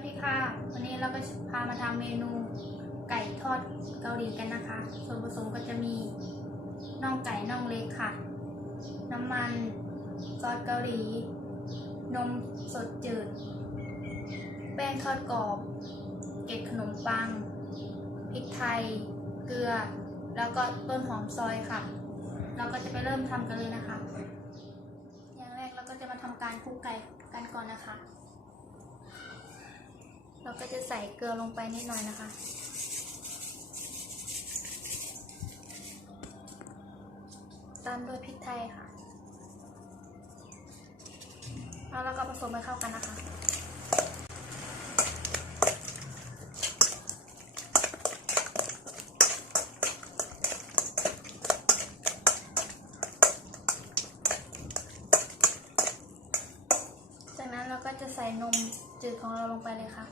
วัสดีค่ะ วันนี้เราก็จะพามาทำเมนูไก่ทอดเกาหลีกันนะคะ ส่วนผสมก็จะมีน่องไก่น่องเล็กค่ะ น้ำมันซอสเกาหลี นมสดจืด แป้งทอดกรอบ เกล็ดขนมปัง พริกไทย เกลือ แล้วก็ต้นหอมซอยค่ะ เราก็จะไปเริ่มทำกันเลยนะคะ อย่างแรกเราก็จะมาทำการคลุกไก่กันก่อนนะคะ เราก็จะใส่เกลือลงไปนิดหน่อยนะคะ ตามด้วยพริกไทยค่ะ แล้วเราก็ผสมให้เข้ากันนะคะ จากนั้นเราก็จะใส่นม จืดของเราลงไปเลยค่ะ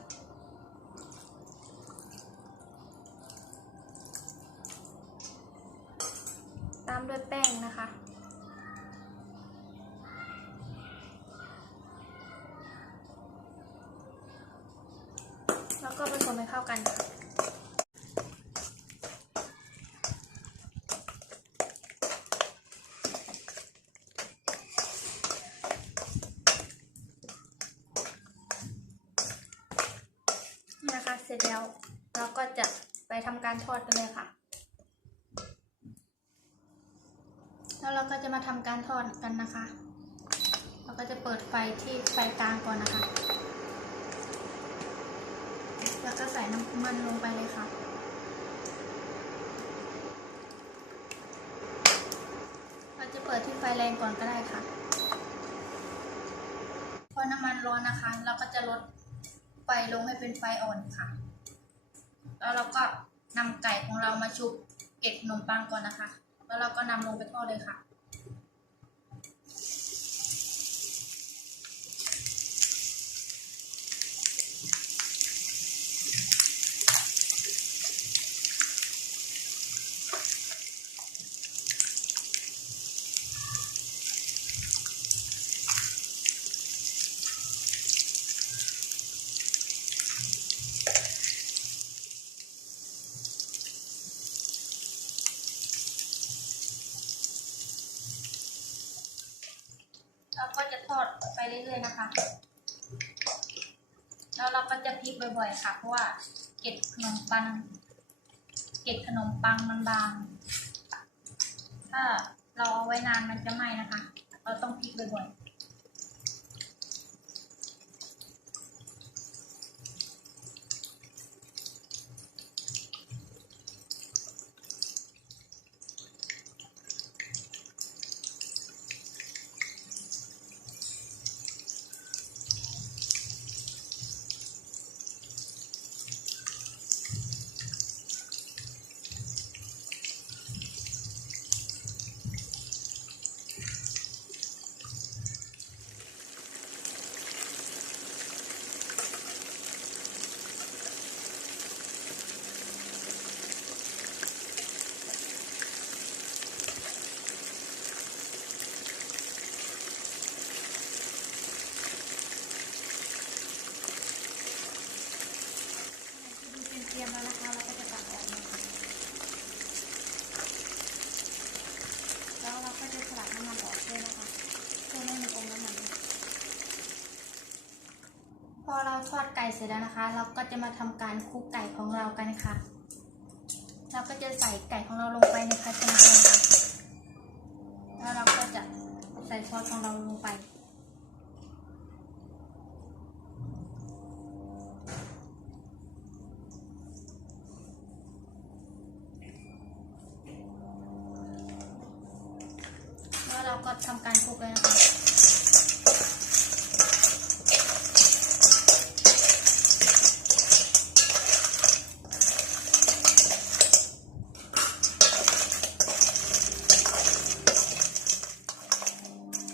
ตามด้วยแป้งนะคะ แล้วก็ผสมให้เข้ากันค่ะ นี่นะคะ เส ร็จแล้ว เราก็จะไปทำการทอดกันเลยค่ะ แล้วเราก็จะมาทำการทอดกันนะคะ เราก็จะเปิดไฟที่ไฟกลางก่อนนะคะ แล้วก็ใส่น้ำมันลงไปเลยค่ะเราจะเปิดที่ไฟแรงก่อนก็ได้ค่ะพอน้ำมันร้อนนะคะ เราก็จะลดไฟลงให้เป็นไฟอ่อนค่ะ แล้วเราก็นำไก่ของเรามาชุบเกล็ดขนมปังก่อนนะคะ แล้วเราก็นำลงไปทอดเลยค่ะ เราก็จะทอดไปเรื่อยๆนะคะ แล้วเราก็จะพลิกบ่อยๆค่ะ เพราะว่าเกล็ดขนมปัง เกล็ดขนมปังมันบาง ถ้าเราเอาไว้นานมันจะไหม้นะคะ เราต้องพลิกบ่อยๆ ดูเป็นเตรียมแล้วนะคะ เราก็จะตักออกเลยค่ะแล้วเราก็จะสลัดน้ำมันออกด้วยนะคะเพื่อไม่ให้มันอมน้ำมัน พอเรา ทอดไก่เสร็จแล้วนะคะ เราก็จะมาทำการคลุกไก่ของเรากันค่ะ เราก็จะใส่ไก่ของเราลงไปในภาชนะเลยค่ะแล้วเราก็จะใส่ซอสของเราลงไป แล้วเราก็ทำการคลุกเลยนะคะ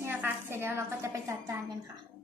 นี่นะคะ เสร็จแล้วเราก็จะไปจัดจานกันค่ะ